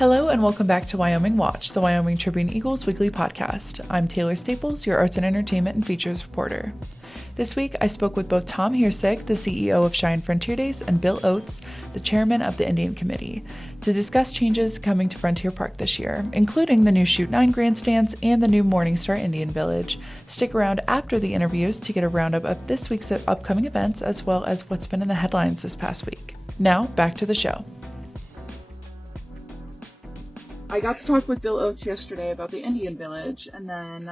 Hello and welcome back to Wyoming Watch, the Wyoming Tribune Eagles weekly podcast. I'm Taylor Staples, your arts and entertainment and features reporter. This week, I spoke with both Tom Hirsig, the CEO of Cheyenne Frontier Days, and Bill Oates, the chairman of the Indian Committee, to discuss changes coming to Frontier Park this year, including the new Chute 9 grandstands and the new Morningstar Indian Village. Stick around after the interviews to get a roundup of this week's upcoming events, as well as what's been in the headlines this past week. Now, back to the show. I got to talk with Bill Oates yesterday about the Indian Village, and then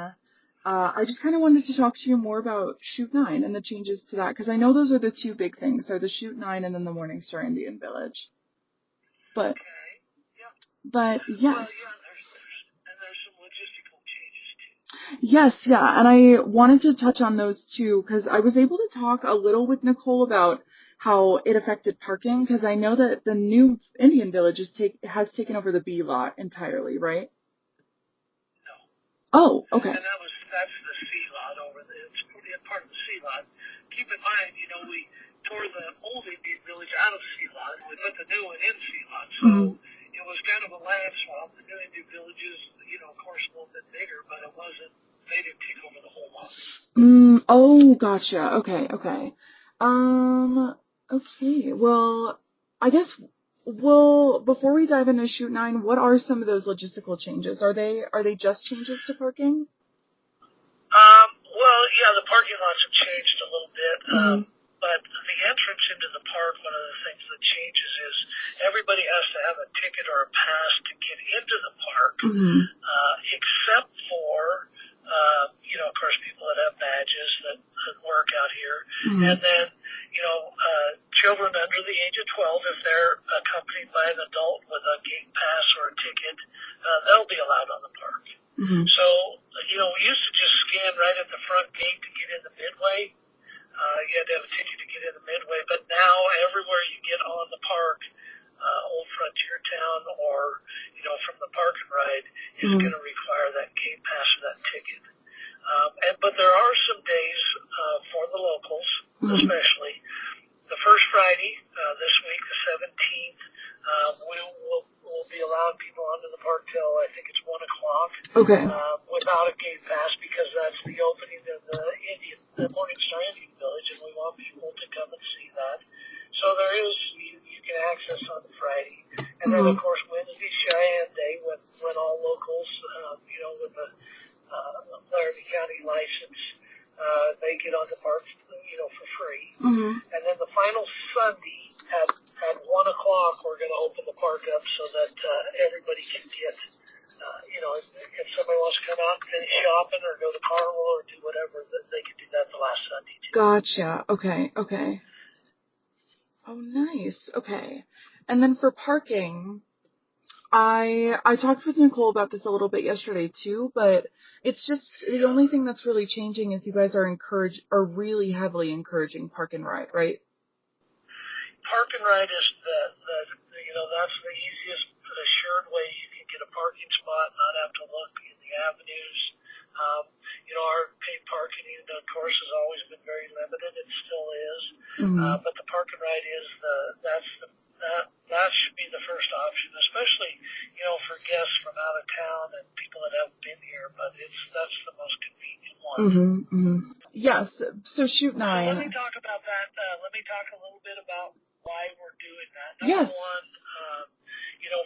I just kind of wanted to talk to you more about Chute 9 and the changes to that, because I know those are the two big things, so the Chute 9 and then the Morningstar Indian Village. But, okay. Yep. but yes. Well, yeah, there's some logistical changes too. Yes, yeah, and I wanted to touch on those too, because I was able to talk a little with Nicole about how it affected parking, because I know that the new Indian Village has taken over the B lot entirely, right? No. Oh, okay. And that's the C lot over there. It's part of the C lot. Keep in mind, we tore the old Indian Village out of C lot and we put the new one in C lot. So it was kind of a land swap. The new Indian Village is, of course, a little bit bigger, but they didn't take over the whole lot. Oh, gotcha. Okay. Okay. Well, I guess before we dive into Chute 9, what are some of those logistical changes? Are they just changes to parking? Well, yeah, the parking lots have changed a little bit. But the entrance into the park, one of the things that changes is everybody has to have a ticket or a pass to get into the park, except for, of course, people that have badges that work out here. And then, children under the age of 12, if they're accompanied by an adult with a gate pass or a ticket, they'll be allowed on the park. So, we used to just scan right at the front gate to get in the midway. You had to have a ticket to get in the midway, but now everywhere you get on the park, Old Frontier Town or, from the park and ride, is going to require that gate pass or that ticket. But there are some days for the locals, especially. The first Friday, this week, the 17th, we'll be allowing people onto the park till, I think it's 1 o'clock. Okay. Without a gate pass, because that's the opening of the Morningstar Indian Village, and we want people to come and see that. So there is, you can access on the Friday. And then, of course, Wednesday, Cheyenne Day, when all locals, with the Laramie County license, they get on the park, for free. And then the final Sunday at 1 o'clock, we're going to open the park up so that everybody can get, if somebody wants to come out and finish shopping or go to Carnival or do whatever, they can do that the last Sunday too. Gotcha. Okay. Oh, nice. Okay. And then for parking, I talked with Nicole about this a little bit yesterday too, but it's just the only thing that's really changing is you guys are really heavily encouraging park and ride, right? Park and ride is that's the easiest, assured way you can get a parking spot, not have to look in the avenues. Our paid parking, of course, has always been very limited. It still is. But the park and ride is that should be the first option, especially, for guests from out of town and people that haven't been here, but that's the most convenient one. Yes. So Chute 9. So let me talk about that. Let me talk a little bit about why we're doing that. Number one,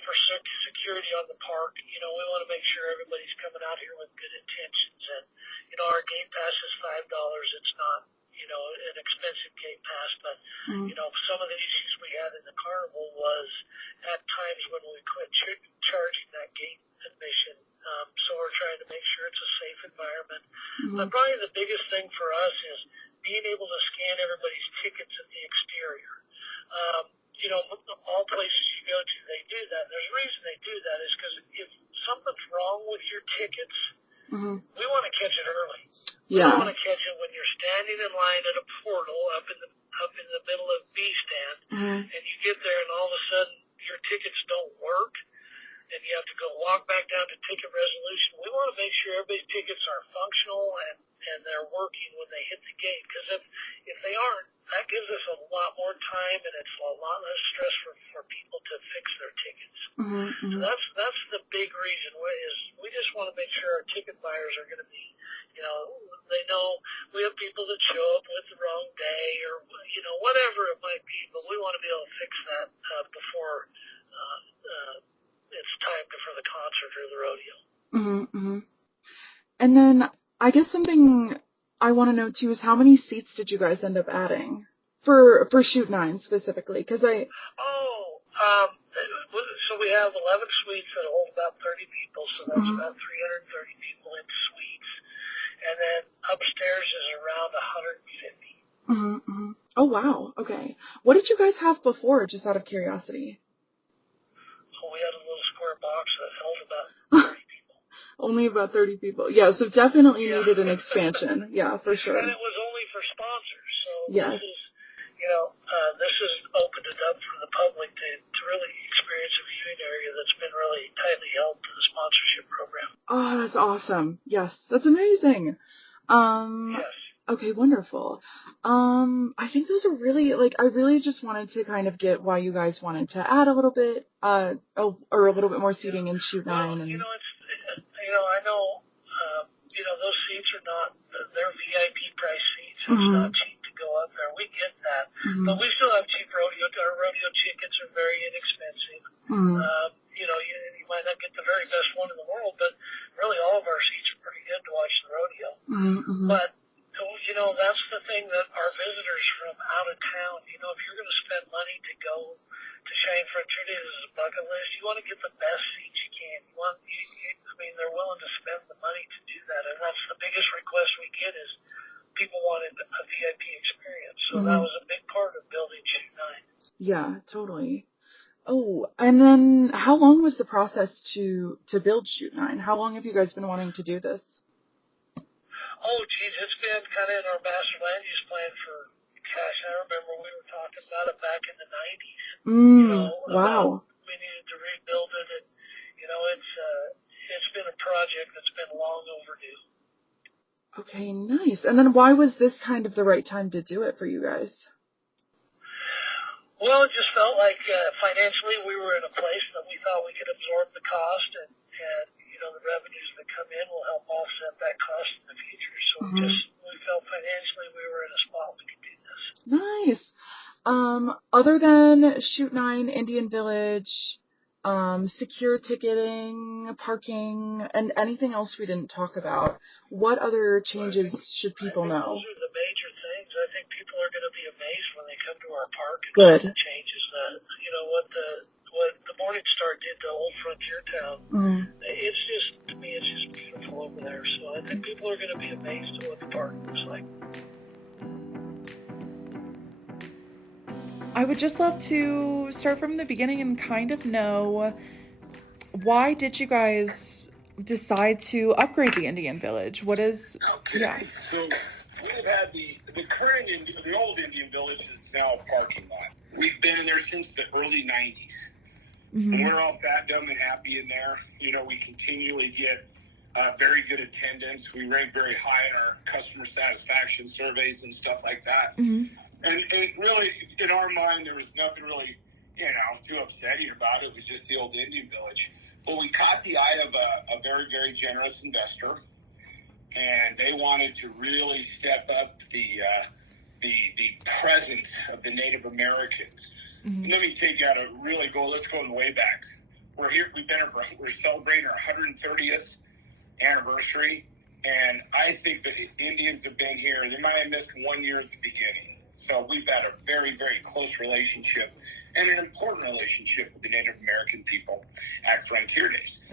for security on the park, we want to make sure everybody's coming out here with good intentions. And, our gate pass is $5. It's not, an expensive gate pass, but, some of the issues we had in the carnival was at times when we quit charging that gate admission. So we're trying to make sure it's a safe environment. But probably the biggest thing for us is being able to scan everybody's tickets at the exterior. All places you go to, they do that. There's a reason they do that is because if something's wrong with your tickets, we want to catch it early. We don't want to catch it when you're standing in line at a portal up in the middle of B stand, and you get there and all of a sudden your tickets don't work, and you have to go walk back down to ticket resolution. We want to make sure everybody's tickets are functional and and they're working when they hit the gate. Because if they aren't, that gives us a lot more time, and it's a lot less stress for people to fix their tickets. So that's the big reason. Is we just want to make sure our ticket buyers are going to be, they know we have people that show up with the wrong day or whatever it might be, but we want to be able to fix that before it's time for the concert or the rodeo. And then I guess something I want to know too is how many seats did you guys end up adding for Chute 9 specifically? Because so we have 11 suites that hold about 30 people, so that's about 330 people in suites, and then upstairs is around 150. Oh wow, okay. What did you guys have before, just out of curiosity? We had a little square box that held about 30 people. Only about 30 people. Yeah, so definitely needed an expansion. Yeah, for sure. And it was only for sponsors. So yes. This has opened it up for the public to really experience a viewing area that's been really tightly held to the sponsorship program. Oh, that's awesome. Yes, that's amazing. Yes. Okay, wonderful. I think those are really, I really just wanted to kind of get why you guys wanted to add a little bit, or a little bit more seating in Chute 9. Well, I know, those seats are not, they're VIP price seats. It's not cheap to go up there. We get that. But we still have cheap rodeo. Our rodeo tickets are very inexpensive. You might not get the very best one in the world, but really all of our seats are pretty good to watch the rodeo. But that's the thing that our visitors from out of town, if you're going to spend money to go to Cheyenne Frontier Days as a bucket list, you want to get the best seats you can. They're willing to spend the money to do that, and that's the biggest request we get is people wanted a VIP experience. So that was a big part of building Chute 9. Yeah, totally. Oh, and then how long was the process to build Chute 9? How long have you guys been wanting to do this? Oh, geez, it's been kind of in our master land use plan for, I remember we were talking about it back in the 90s. Wow. We needed to rebuild it, and, it's been a project that's been long overdue. Okay, nice. And then why was this kind of the right time to do it for you guys? Well, it just felt like financially we were in a place that we thought we could absorb the cost, and the revenues that come in will help offset that cost in the future. So we felt financially we were in a spot we could do this. Nice. Other than Chute 9, Indian Village, secure ticketing, parking, and anything else we didn't talk about, what other changes should people know? Those are the major things. I think people are going to be amazed when they come to our park and good see the changes that, what the Morning Star did to Old Frontier Town. To me, it's just beautiful over there. So I think people are going to be amazed at what the park looks like. I would just love to start from the beginning and kind of know, why did you guys decide to upgrade the Indian Village? What is... Okay, yeah. So we've had the old Indian Village is now a parking lot. We've been in there since the early 90s. And we're all fat, dumb, and happy in there. We continually get very good attendance. We rank very high in our customer satisfaction surveys and stuff like that. And really, in our mind, there was nothing really, too upsetting about it. It was just the old Indian Village. But we caught the eye of a very, very generous investor, and they wanted to really step up the presence of the Native Americans. And let me take you out let's go in the way back. We're here, we're celebrating our 130th anniversary, and I think that Indians have been here. They might have missed 1 year at the beginning. So we've had a very, very close relationship and an important relationship with the Native American people at Frontier Days.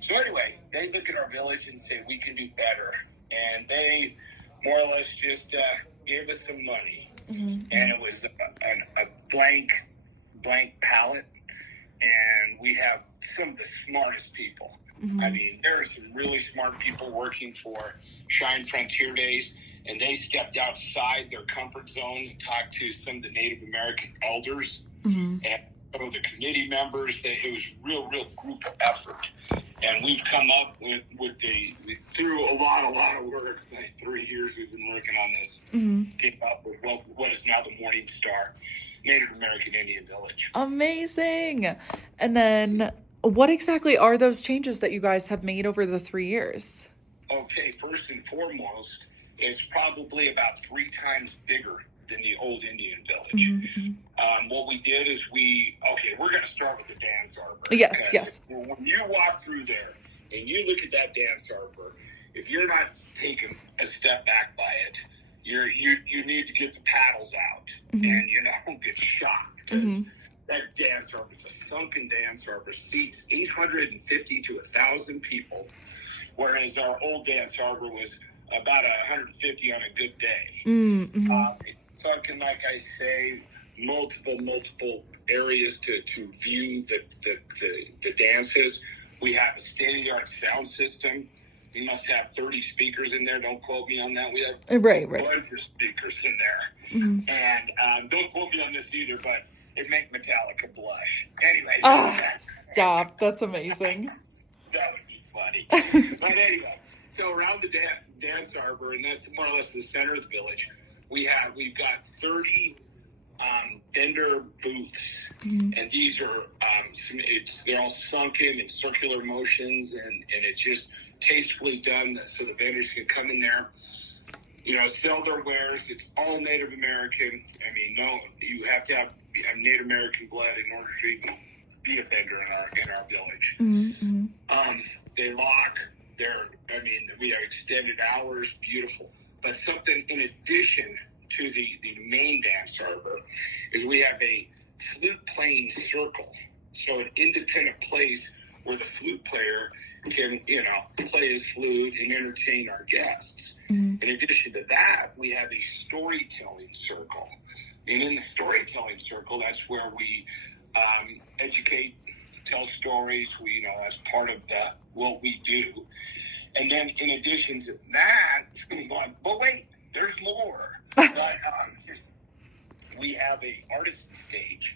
So anyway, they look at our village and say, we can do better. And they more or less just gave us some money. And it was a blank palette. And we have some of the smartest people. There are some really smart people working for Cheyenne Frontier Days. And they stepped outside their comfort zone and talked to some of the Native American elders and some of the committee members. It was real group effort. And we've come up through a lot of work, like 3 years we've been working on this, came up with what is now the Morning Star Native American Indian Village. Amazing. And then what exactly are those changes that you guys have made over the 3 years? Okay, first and foremost, it's probably about 3 times bigger than the old Indian Village. What we did is we're going to start with the dance arbor. Yes. When you walk through there and you look at that dance arbor, if you're not taking a step back by it, you need to get the paddles out and you don't get shot, because that dance arbor, it's a sunken dance arbor, seats 850 to 1,000 people, whereas our old dance arbor was about 150 on a good day. Sunken, like I say, multiple areas to view the dances. We have a state-of-the-art sound system. We must have 30 speakers in there. Don't quote me on that. We have a bunch of speakers in there. And don't quote me on this either, but it make Metallica blush. Anyway. Stop. That's amazing. That would be funny. But anyway, so around the dance arbor, and that's more or less the center of the village, we've got 30 vendor booths, and these are they're all sunken in circular motions, and it's just tastefully done so the vendors can come in there, sell their wares. It's all Native American. I mean, no, you have to have Native American blood in order to be a vendor in our village. They lock. We have extended hours. Beautiful. But something in addition to the main dance arbor is we have a flute playing circle. So an independent place where the flute player can, play his flute and entertain our guests. In addition to that, we have a storytelling circle. And in the storytelling circle, that's where we educate, tell stories. That's part of what we do. And then in addition to that, but wait, there's more. But we have a artisan stage.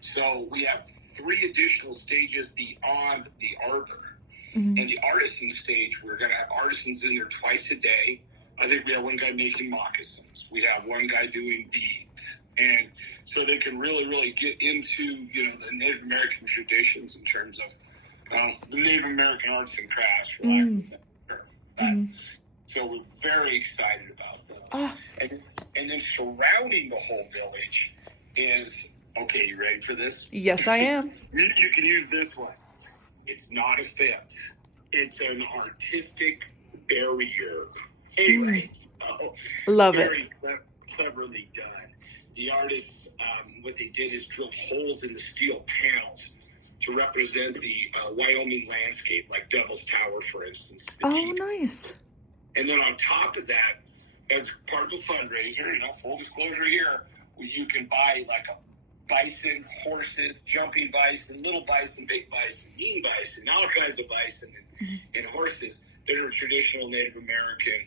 So we have 3 additional stages beyond the arbor. And the artisan stage, we're going to have artisans in there twice a day. I think we have one guy making moccasins. We have one guy doing beads. And so they can really, really get into, the Native American traditions in terms of the Native American arts and crafts, for lack of a better term. So we're very excited about those. And then surrounding the whole village is, okay, you ready for this? Yes, I am. You can use this one. It's not a fence. It's an artistic barrier. Anyway, so love it. Very cleverly done. The artists, what they did is drill holes in the steel panels to represent the Wyoming landscape, like Devil's Tower, for instance. Nice. And then on top of that, as part of a fundraiser, full disclosure here, you can buy like a bison, horses, jumping bison, little bison, big bison, mean bison, all kinds of bison and horses that are traditional Native American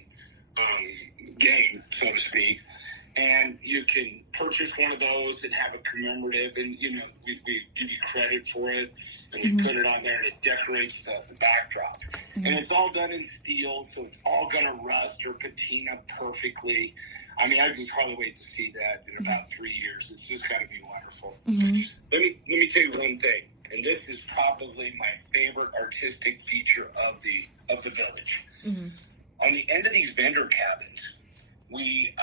game, so to speak. And you can purchase one of those and have a commemorative, and we give you credit for it, and we put it on there, and it decorates the backdrop. And it's all done in steel, so it's all going to rust or patina perfectly. I mean, I just hardly wait to see that in about 3 years. It's just going to be wonderful. Let me tell you one thing, and this is probably my favorite artistic feature of the village. On the end of these vendor cabins, we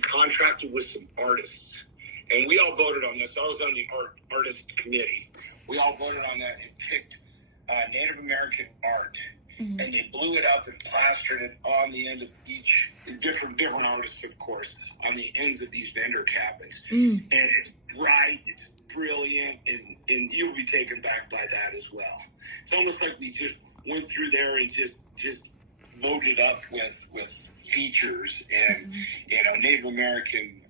contracted with some artists, and we all voted on this. I was on the artist committee. We all voted on that and picked Native American art, and they blew it up and plastered it on the end of each different artists, of course, on the ends of these vendor cabins. And it's bright, it's brilliant, and you'll be taken back by that as well. It's almost like we just went through there and just loaded up with features and Native American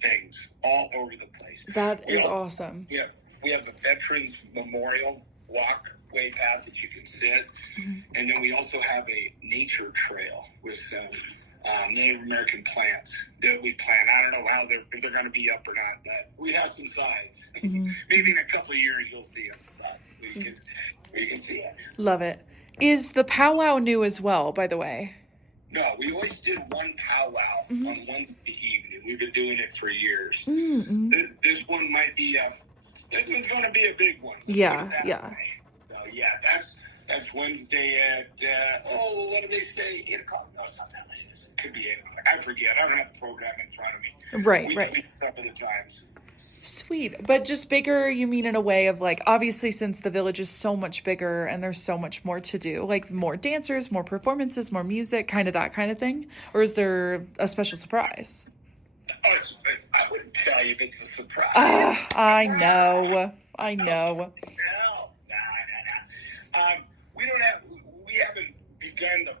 things all over the place. That is awesome. Yeah, we have the Veterans Memorial walkway path that you can sit, and then we also have a nature trail with some Native American plants that we plant. I don't know if they're going to be up or not, but we have some signs. Maybe in a couple of years you'll see them. But where you can see it. Love it. Is the powwow new as well, by the way? No, we always did one powwow on Wednesday evening. We've been doing it for years. This one might be this is going to be a big one. Yeah. So that's Wednesday at what do they say? 8 o'clock? No, it's not that late. It could be 8 o'clock. I forget. I don't have the program in front of me. Right. We tweak some of the times. Sweet. But just bigger, you mean in a way of like, obviously since the village is so much bigger and there's so much more to do, like more dancers, more performances, more music, kind of that kind of thing? Or is there a special surprise? I wouldn't tell you if it's a surprise. I know. No.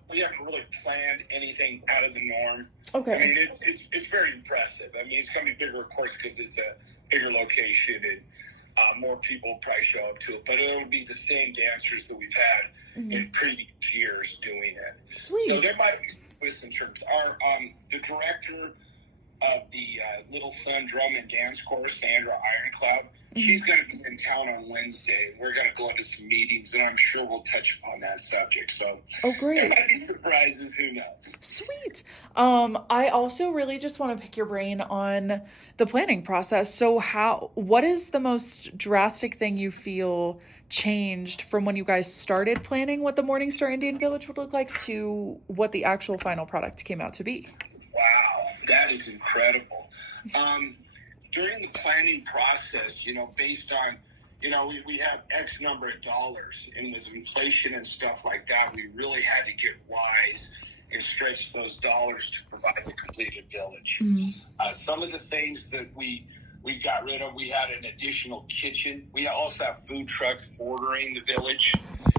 We haven't really planned anything out of the norm. Okay. I mean, it's very impressive. I mean, it's going to be bigger, of course, because it's a bigger location and more people will probably show up to it. But it'll be the same dancers that we've had in previous years doing it. Sweet. So there might be twists and turns. The director of the Little Sun Drum and Dance Corps, Sandra Ironcloud, she's going to be in town on Wednesday. We're going to go into some meetings, and I'm sure we'll touch upon that subject. So, great. There might be surprises. Who knows? Sweet. I also really just want to pick your brain on the planning process. So, what is the most drastic thing you feel changed from when you guys started planning what the Morningstar Indian Village would look like to what the actual final product came out to be? Wow, that is incredible. During the planning process, based on, we have X number of dollars, and with inflation and stuff like that, we really had to get wise and stretch those dollars to provide the completed village. Some of the things that we got rid of, we had an additional kitchen. We also have food trucks bordering the village.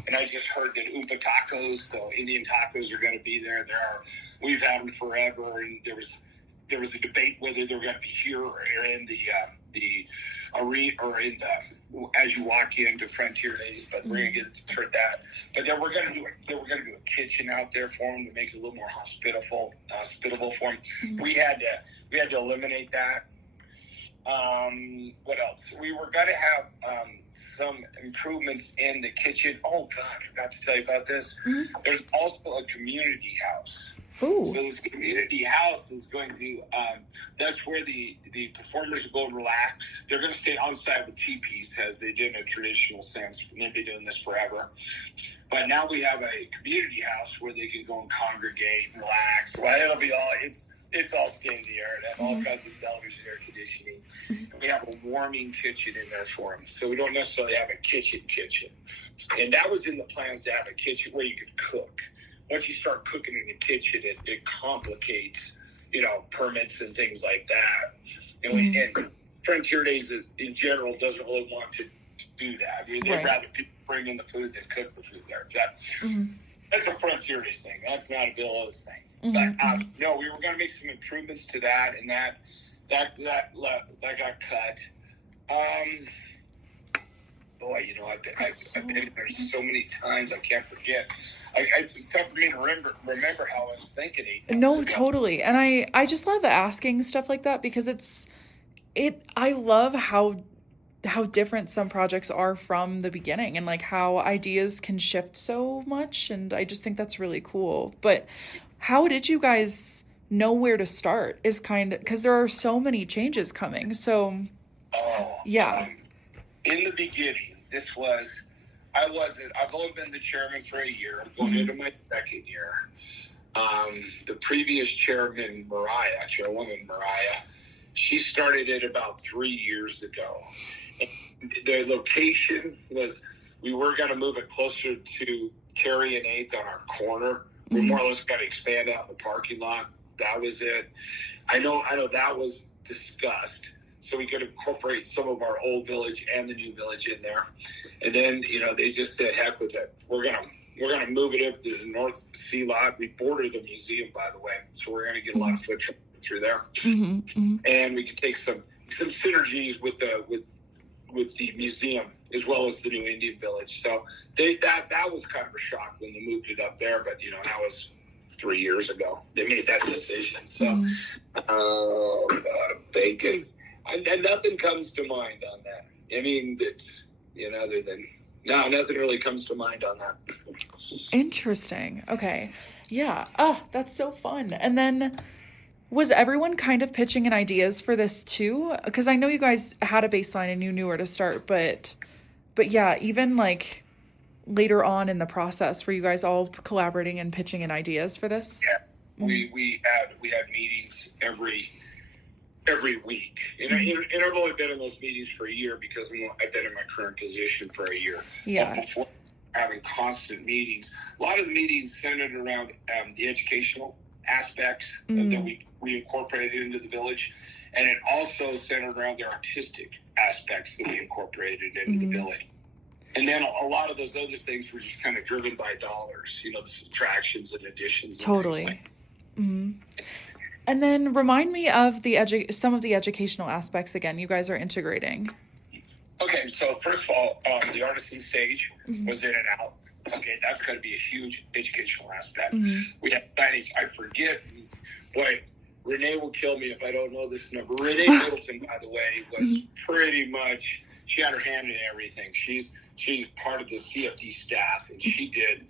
And I just heard that Oompa tacos, so Indian tacos, are going to be there. We've had them forever, and there was a debate whether they were going to be here or in the arena or in the as you walk into Frontier Days. But we're going to get to that. But then we're going to do a kitchen out there for them to make it a little more hospitable for them. We had to eliminate that. What else? We were going to have some improvements in the kitchen. Oh, God, I forgot to tell you about this. There's also a community house. Ooh. So this community house is going to, that's where the performers will go relax. They're going to stay on site with teepees as they did in a traditional sense. They've been doing this forever. But now we have a community house where they can go and congregate and relax. Well, it'll be all, it's all state-of-the-art. They have all kinds of television, air conditioning. And we have a warming kitchen in there for them. So we don't necessarily have a kitchen. And that was in the plans, to have a kitchen where you could cook. Once you start cooking in the kitchen, it complicates, permits and things like that. And Frontier Days in general doesn't really want to do that. I mean, they'd rather people bring in the food than cook the food there. That's a Frontier Days thing. That's not a Bill Oates thing. But no, we were going to make some improvements to that, and that got cut. Boy, I've been there so many times I can't forget. It's tough for me to remember how I was thinking. No, totally. And I just love asking stuff like that because I love how different some projects are from the beginning and like how ideas can shift so much. And I just think that's really cool. But how did you guys know where to start because there are so many changes coming. So, yeah. In the beginning, I've only been the chairman for a year. I'm going into my second year. The previous chairman, Chairwoman Mariah, she started it about 3 years ago. And the location was, we were going to move it closer to Carrie and 8th on our corner. We more or less got to expand out the parking lot. That was it. I know that was discussed. So we could incorporate some of our old village and the new village in there. And then, they just said, heck with it. We're gonna move it up to the North Sea lot. We border the museum, by the way. So we're gonna get a lot of foot traffic through there. And we could take some synergies with the museum as well as the new Indian village. So that was kind of a shock when they moved it up there, but that was 3 years ago. They made that decision. So bacon. And nothing comes to mind on that. I mean, it's, other than, No, nothing really comes to mind on that. Interesting. Okay. Yeah. Oh, that's so fun. And then was everyone kind of pitching in ideas for this too? Because I know you guys had a baseline and you knew where to start, but yeah, even like later on in the process, were you guys all collaborating and pitching in ideas for this? Yeah. We had meetings every week, and I've only been in those meetings for a year because I've been in my current position for a year. Yeah. But before having constant meetings, a lot of the meetings centered around the educational aspects that we incorporated into the village, and it also centered around the artistic aspects that we incorporated into the village. And then a lot of those other things were just kind of driven by dollars, the subtractions and additions. Totally. And things like And then remind me of some of the educational aspects again. You guys are integrating. Okay, so first of all, the artisan stage was in and out. Okay, that's going to be a huge educational aspect. We have signage. I forget. Boy, Renee will kill me if I don't know this number. Renee Middleton, by the way, was pretty much, she had her hand in everything. She's part of the CFD staff, and she did.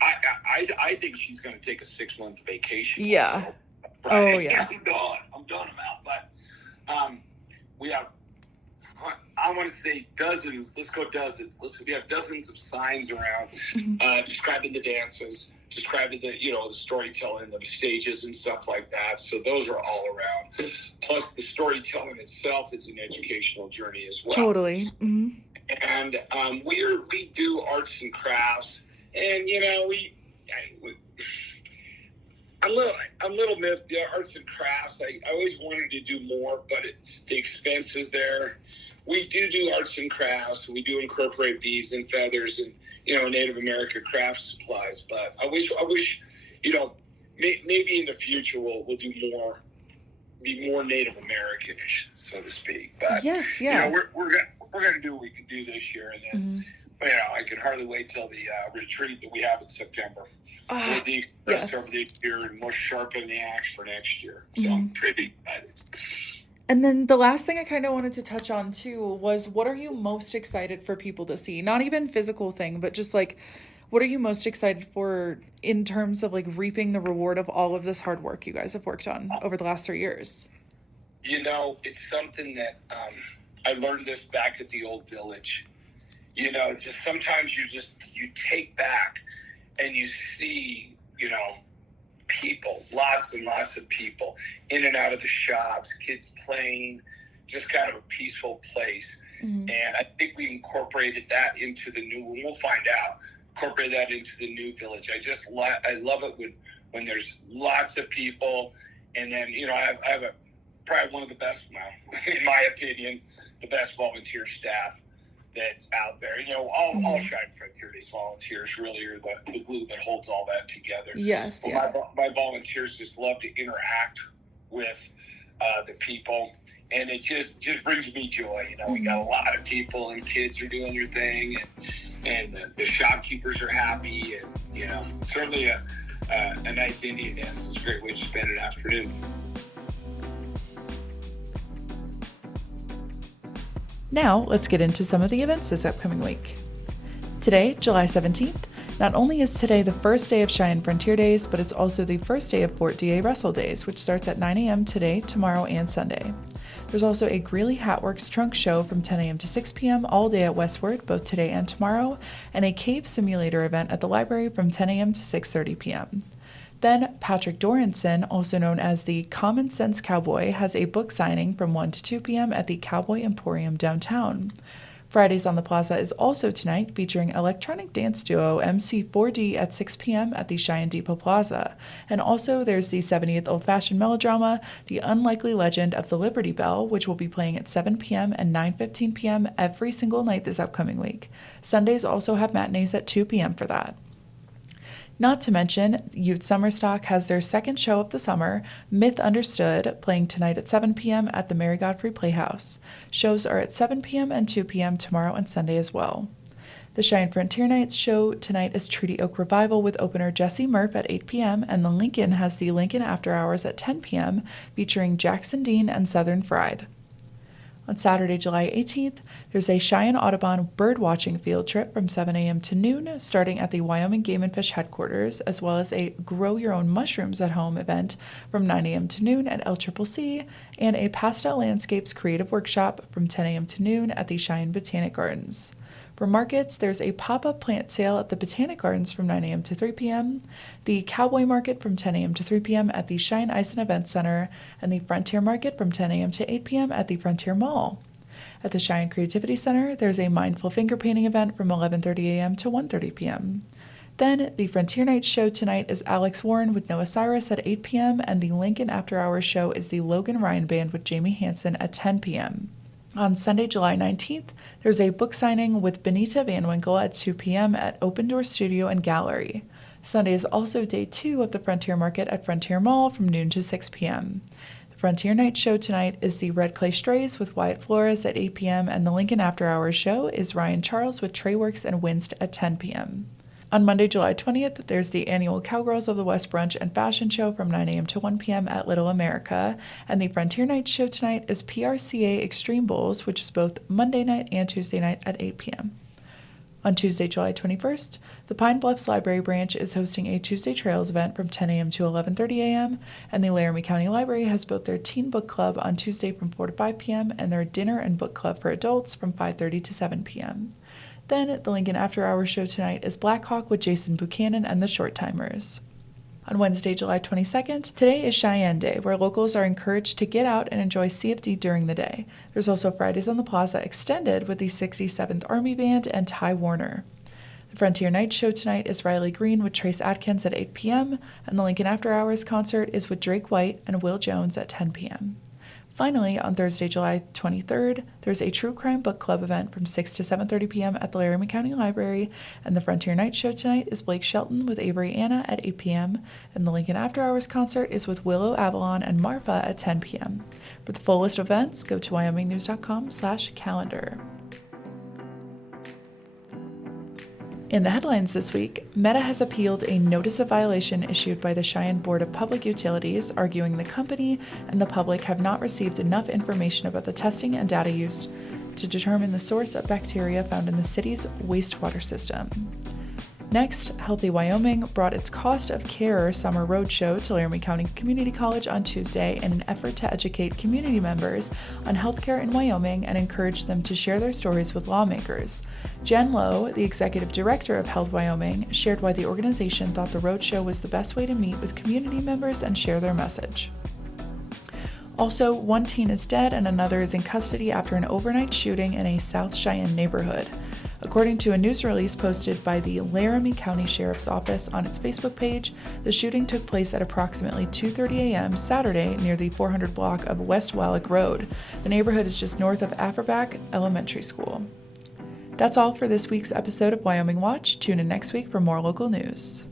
I think she's going to take a 6-month vacation. Yeah. Right? Oh, yeah. I'm done. I'm out. But we have, I want to say dozens. Let's go dozens. We have dozens of signs around describing the dances, describing the storytelling, the stages and stuff like that. So those are all around. Plus the storytelling itself is an educational journey as well. Totally. And we do arts and crafts, and I'm a little miffed. The arts and crafts, I always wanted to do more, but the expense is there. We do arts and crafts. We do incorporate beads and feathers and Native American craft supplies. But I wish maybe in the future we'll do more, be more Native Americanish, so to speak. But yes, yeah, we're gonna do what we can do this year, and then. I can hardly wait till the retreat that we have in September. We'll decompress over the year and we'll sharpen the axe for next year. So I'm pretty excited. And then the last thing I kind of wanted to touch on too was, what are you most excited for people to see? Not even physical thing, but just like, what are you most excited for in terms of like reaping the reward of all of this hard work you guys have worked on over the last 3 years? It's something that I learned this back at the old village. Just sometimes you take back and you see, people, lots and lots of people in and out of the shops, kids playing, just kind of a peaceful place. And I think we incorporated that into the new, we'll find out, incorporate that into the new village. I love it when there's lots of people. And then, I have probably one of the best, in my opinion, the best volunteer staff that's out there. All Cheyenne Frontier Days volunteers really are the glue that holds all that together. Yes. My volunteers just love to interact with the people, and it just brings me joy. We got a lot of people, and kids are doing their thing, and the shopkeepers are happy, and certainly a nice Indian dance is a great way to spend an afternoon. Now, let's get into some of the events this upcoming week. Today, July 17th, not only is today the first day of Cheyenne Frontier Days, but it's also the first day of Fort DA Wrestle Days, which starts at 9 a.m. today, tomorrow, and Sunday. There's also a Greeley Hatworks trunk show from 10 a.m. to 6 p.m. all day at Westward, both today and tomorrow, and a cave simulator event at the library from 10 a.m. to 6:30 p.m. Then Patrick Doranson, also known as the Common Sense Cowboy, has a book signing from 1 to 2 p.m. at the Cowboy Emporium downtown. Fridays on the Plaza is also tonight, featuring electronic dance duo MC4D at 6 p.m. at the Cheyenne Depot Plaza. And also there's the 70th Old Fashioned Melodrama, The Unlikely Legend of the Liberty Bell, which will be playing at 7 p.m. and 9:15 p.m. every single night this upcoming week. Sundays also have matinees at 2 p.m. for that. Not to mention, Youth Summer Stock has their second show of the summer, Myth Understood, playing tonight at 7 p.m. at the Mary Godfrey Playhouse. Shows are at 7 p.m. and 2 p.m. tomorrow and Sunday as well. The Cheyenne Frontier Nights show tonight is Treaty Oak Revival with opener Jesse Murph at 8 p.m. and the Lincoln has the Lincoln After Hours at 10 p.m. featuring Jackson Dean and Southern Fried. On Saturday, July 18th, there's a Cheyenne Audubon bird watching field trip from 7 a.m. to noon, starting at the Wyoming Game and Fish headquarters, as well as a Grow Your Own Mushrooms at Home event from 9 a.m. to noon at LCCC, and a Pastel Landscapes creative workshop from 10 a.m. to noon at the Cheyenne Botanic Gardens. For markets, there's a pop-up plant sale at the Botanic Gardens from 9 a.m. to 3 p.m., the Cowboy Market from 10 a.m. to 3 p.m. at the Cheyenne Ice and Event Center, and the Frontier Market from 10 a.m. to 8 p.m. at the Frontier Mall. At the Cheyenne Creativity Center, there's a mindful finger painting event from 11:30 a.m. to 1:30 p.m. Then, the Frontier Night show tonight is Alex Warren with Noah Cyrus at 8 p.m., and the Lincoln After Hours show is the Logan Ryan Band with Jamie Hansen at 10 p.m. On Sunday, July 19th, there's a book signing with Benita Van Winkle at 2 p.m. at Open Door Studio and Gallery. Sunday is also day 2 of the Frontier Market at Frontier Mall from noon to 6 p.m. The Frontier Night show tonight is the Red Clay Strays with Wyatt Flores at 8 p.m. and the Lincoln After Hours show is Ryan Charles with Treyworks and Winst at 10 p.m. On Monday, July 20th, there's the annual Cowgirls of the West Brunch and Fashion Show from 9 a.m. to 1 p.m. at Little America, and the Frontier Night show tonight is PRCA Extreme Bowls, which is both Monday night and Tuesday night at 8 p.m. On Tuesday, July 21st, the Pine Bluffs Library Branch is hosting a Tuesday Trails event from 10 a.m. to 11:30 a.m., and the Laramie County Library has both their Teen Book Club on Tuesday from 4 to 5 p.m. and their Dinner and Book Club for adults from 5:30 to 7 p.m. Then, the Lincoln After Hours show tonight is Black Hawk with Jason Buchanan and the Short Timers. On Wednesday, July 22nd, today is Cheyenne Day, where locals are encouraged to get out and enjoy CFD during the day. There's also Fridays on the Plaza extended with the 67th Army Band and Ty Warner. The Frontier Night show tonight is Riley Green with Trace Atkins at 8 p.m., and the Lincoln After Hours concert is with Drake White and Will Jones at 10 p.m. Finally, on Thursday, July 23rd, there's a True Crime Book Club event from 6 to 7:30 p.m. at the Laramie County Library, and the Frontier Night show tonight is Blake Shelton with Avery Anna at 8 p.m., and the Lincoln After Hours concert is with Willow Avalon and Marfa at 10 p.m. For the full list of events, go to wyomingnews.com/calendar. In the headlines this week, Meta has appealed a notice of violation issued by the Cheyenne Board of Public Utilities, arguing the company and the public have not received enough information about the testing and data used to determine the source of bacteria found in the city's wastewater system. Next, Healthy Wyoming brought its Cost of Care Summer Roadshow to Laramie County Community College on Tuesday in an effort to educate community members on healthcare in Wyoming and encourage them to share their stories with lawmakers. Jen Lowe, the executive director of Health Wyoming, shared why the organization thought the roadshow was the best way to meet with community members and share their message. Also, one teen is dead and another is in custody after an overnight shooting in a South Cheyenne neighborhood. According to a news release posted by the Laramie County Sheriff's Office on its Facebook page, the shooting took place at approximately 2:30 a.m. Saturday near the 400 block of West Wallach Road. The neighborhood is just north of Afferback Elementary School. That's all for this week's episode of Wyoming Watch. Tune in next week for more local news.